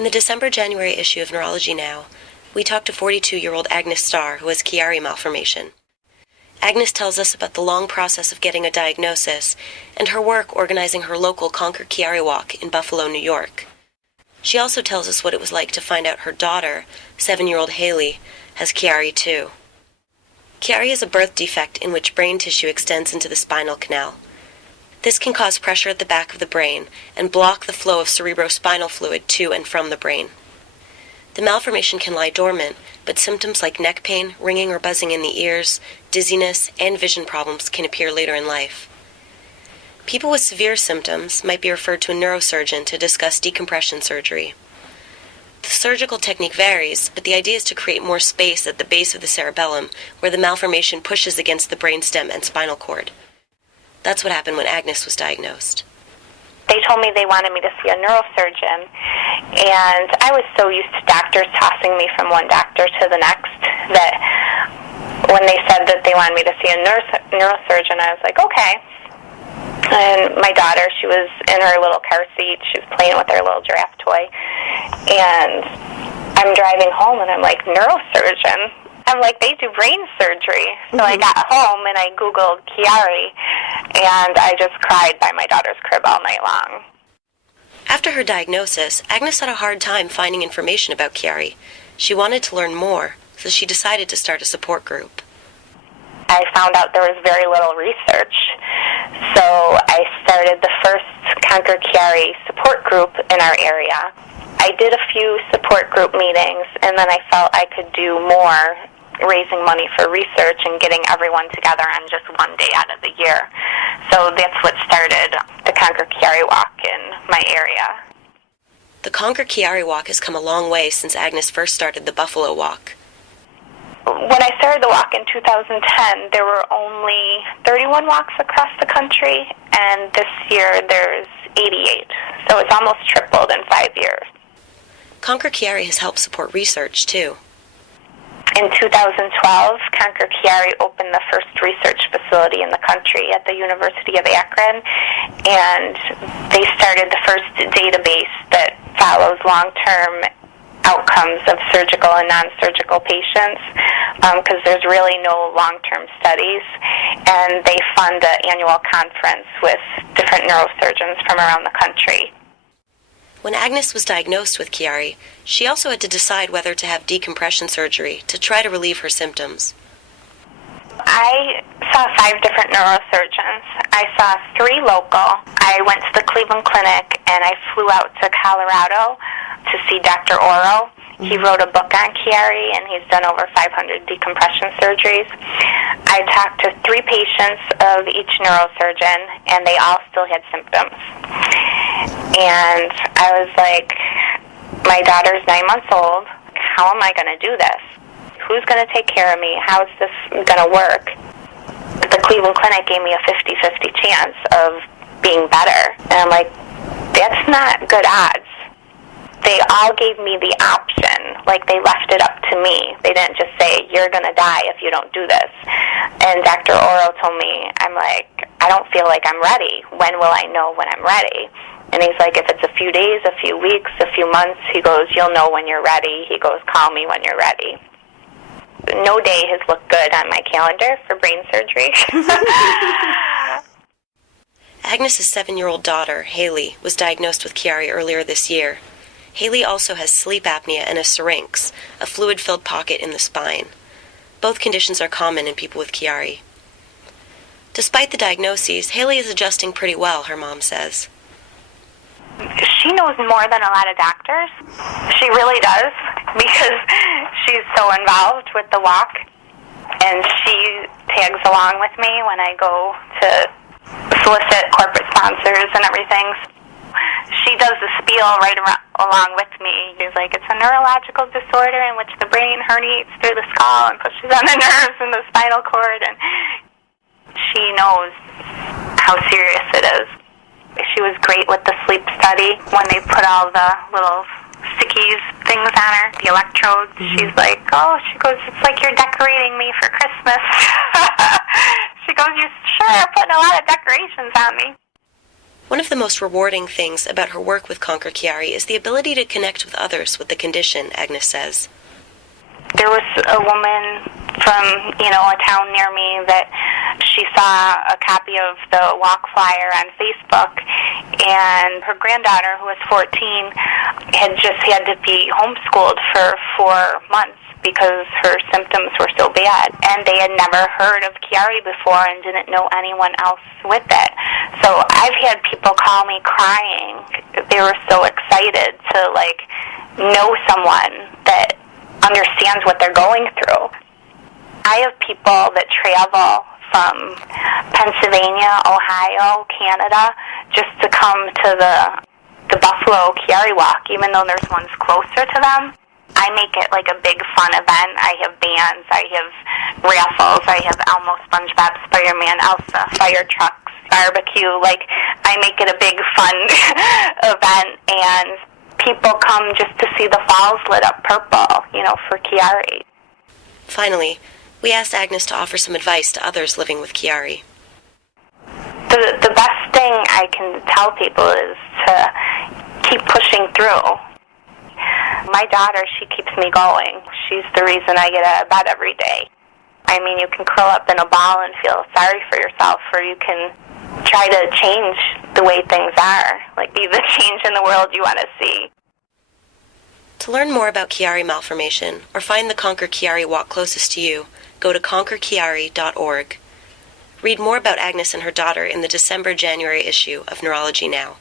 In the December-January issue of Neurology Now, we talked to 42-year-old Agnes Starr, who has Chiari Malformation. Agnes tells us about the long process of getting a diagnosis and her work organizing her local Conquer Chiari walk in Buffalo, New York. She also tells us what it was like to find out her daughter, 7-year-old Hailey, has Chiari too. Chiari is a birth defect in which brain tissue extends into the spinal canal. This can cause pressure at the back of the brain and block the flow of cerebrospinal fluid to and from the brain. The malformation can lie dormant, but symptoms like neck pain, ringing or buzzing in the ears, dizziness, and vision problems can appear later in life. People with severe symptoms might be referred to a neurosurgeon to discuss decompression surgery. The surgical technique varies, but the idea is to create more space at the base of the cerebellum where the malformation pushes against the brainstem and spinal cord. That's what happened when Agnes was diagnosed. They told me they wanted me to see a neurosurgeon, and I was so used to doctors tossing me from one doctor to the next that when they said that they wanted me to see a neurosurgeon, I was like, okay. And my daughter, she was in her little car seat. She was playing with her little giraffe toy. And I'm driving home, and I'm like, neurosurgeon? I'm like, they do brain surgery. So I got home, and I Googled Chiari, and I just cried by my daughter's crib all night long. After her diagnosis, Agnes had a hard time finding information about Chiari. She wanted to learn more, so she decided to start a support group. I found out there was very little research, so I started the first Conquer Chiari support group in our area. I did a few support group meetings, and then I felt I could do more raising money for research and getting everyone together on just one day out of the year. So that's what started the Conquer Chiari walk in my area. The Conquer Chiari walk has come a long way since Agnes first started the Buffalo walk. When I started the walk in 2010, there were only 31 walks across the country, and this year there's 88. So it's almost tripled in 5 years. Conquer Chiari has helped support research, too. In 2012, Conquer Chiari opened the first research facility in the country at the University of Akron, and they started the first database that follows long-term outcomes of surgical and non-surgical patients, because there's really no long-term studies, and they fund an annual conference with different neurosurgeons from around the country. When Agnes was diagnosed with Chiari, she also had to decide whether to have decompression surgery to try to relieve her symptoms. I saw 5 different neurosurgeons. I saw 3 local. I went to the Cleveland Clinic, and I flew out to Colorado to see Dr. Oro. He wrote a book on Chiari, and he's done over 500 decompression surgeries. I talked to 3 patients of each neurosurgeon, and they all still had symptoms. And I was like, my daughter's 9 months old. How am I going to do this? Who's going to take care of me? How is this going to work? The Cleveland Clinic gave me a 50-50 chance of being better. And I'm like, that's not good odds. They all gave me the option, like they left it up to me. They didn't just say, you're going to die if you don't do this. And Dr. Oro told me, I'm like, I don't feel like I'm ready. When will I know when I'm ready? And he's like, if it's a few days, a few weeks, a few months, he goes, you'll know when you're ready. He goes, call me when you're ready. No day has looked good on my calendar for brain surgery. Agnes' 7-year-old daughter, Hailey, was diagnosed with Chiari earlier this year. Hailey also has sleep apnea and a syrinx, a fluid-filled pocket in the spine. Both conditions are common in people with Chiari. Despite the diagnoses, Hailey is adjusting pretty well, her mom says. She knows more than a lot of doctors. She really does, because she's so involved with the walk, and she tags along with me when I go to solicit corporate sponsors and everything. She does the spiel right along with me. She's like, it's a neurological disorder in which the brain herniates through the skull and pushes on the nerves and the spinal cord, and she knows how serious it is. She was great with the sleep study when they put all the little stickies things on her, the electrodes. She's like, she goes, it's like you're decorating me for Christmas. She goes, you sure are putting a lot of decorations on me. One of the most rewarding things about her work with Conquer Chiari is the ability to connect with others with the condition, Agnes says. There was a woman from, a town near me that she saw a copy of the walk flyer on Facebook, and her granddaughter, who was 14, had just had to be homeschooled for 4 months because her symptoms were so bad, and they had never heard of Chiari before and didn't know anyone else with it. So I've had people call me crying. They were so excited to know someone that understands what they're going through. I have people that travel from Pennsylvania, Ohio, Canada, just to come to the Buffalo Chiari Walk, even though there's ones closer to them. I make it like a big fun event. I have bands, I have raffles, I have Elmo, SpongeBob, Spider-Man, Elsa, fire trucks, barbecue. I make it a big fun event, and people come just to see the falls lit up purple, for Chiari. Finally, we asked Agnes to offer some advice to others living with Chiari. The best thing I can tell people is to keep pushing through. My daughter, she keeps me going. She's the reason I get out of bed every day. I mean, you can curl up in a ball and feel sorry for yourself, or you can try to change the way things are, be the change in the world you want to see. To learn more about Chiari Malformation or find the Conquer Chiari walk closest to you, go to conquerchiari.org. Read more about Agnes and her daughter in the December-January issue of Neurology Now.